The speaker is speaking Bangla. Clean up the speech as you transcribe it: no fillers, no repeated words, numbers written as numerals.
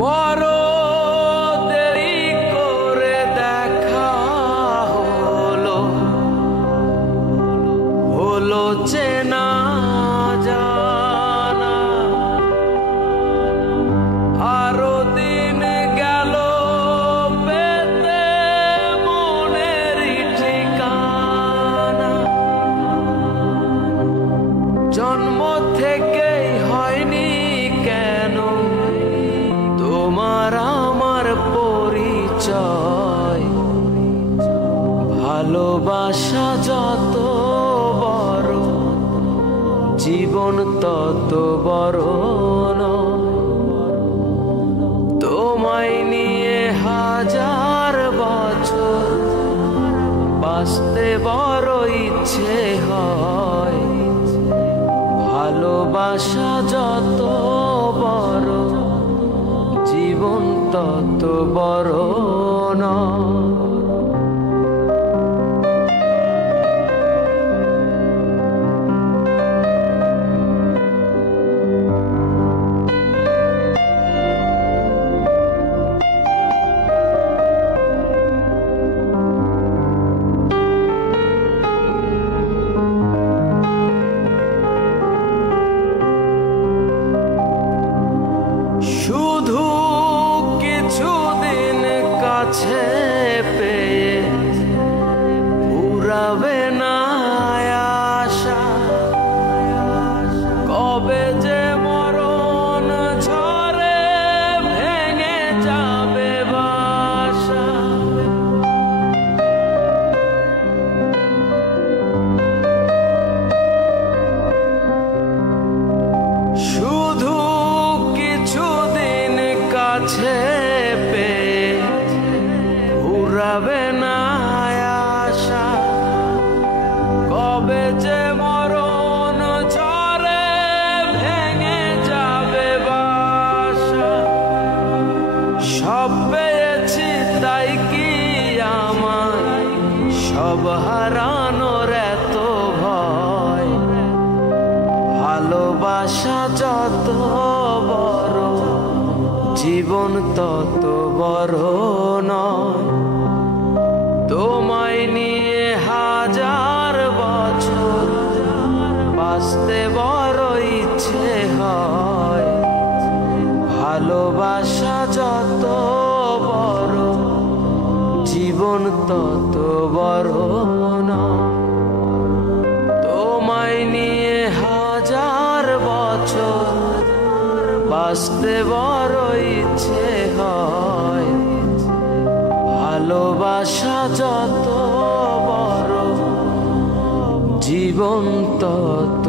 বড় দেরি করে দেখা হলো চেনা জানা, আরো দিন গেল পেতে মনের ঠিকানা। জন্ম থেকেই হয়নি কেন তোমার আমার পরিচয়, ভালোবাসা যত বড় জীবন তত বড় নয়। তোমায় নিয়ে হাজার বছর বাঁচতে বড় ইচ্ছে হয়, ভালোবাসা যত বড় জীবন তত বড় নয়। শুধু কিছুদিন কাছে পেয়ে পুরাবে না আশা, কবে যে মরণ ঝড়ে ভেঙে যাবে বাসা। শুধু কিছুদিন কাছে পেয়ে পুরাবে না আশা, কবে যে মরণ ঝড়ে ভেঙে যাবে বাসা। সব পেয়েছি তাই কি আমার সব হারানোর এত ভয়, ভালোবাসা যত বড় জীবন তত বড় নয়। তোমায় নিয়ে হাজার বছর বাঁচতে বড় ইচ্ছে হয়, ভালোবাসা যত বড় জীবন তত বড় নয়। তোমায় নিয়ে হাজার বছর বাঁচতে বড় ইচ্ছে হয়, ভালোবাসা যত বড় জীবন তত